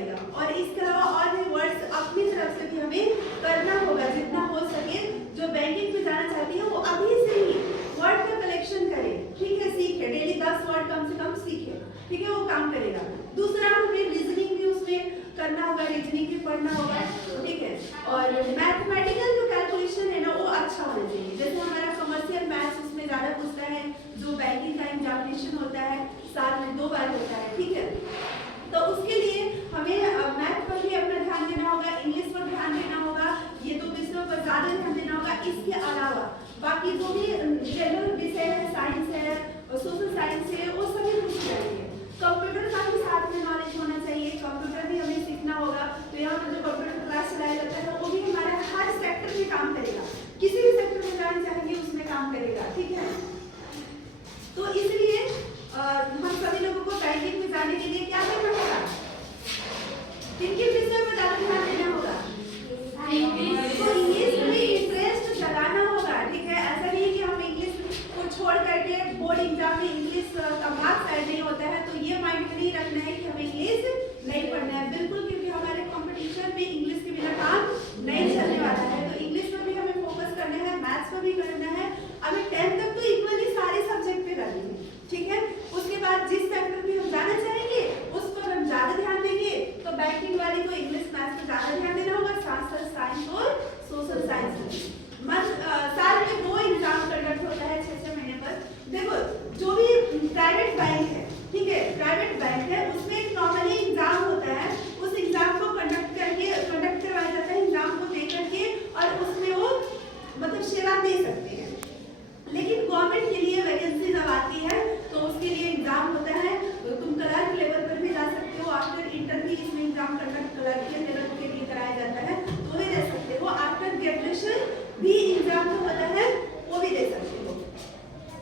करेगा। और इसके अलावा और भी वर्ड्स अपनी तरफ से भी हमें करना होगा, जितना हो सके। जो बैंकिंग में जाना चाहती है वो अभी से ही वर्ड का कलेक्शन करे, ठीक है, सीखे, डेली 10 वर्ड कम से कम सीखे, ठीक है, वो काम करेगा। दूसरा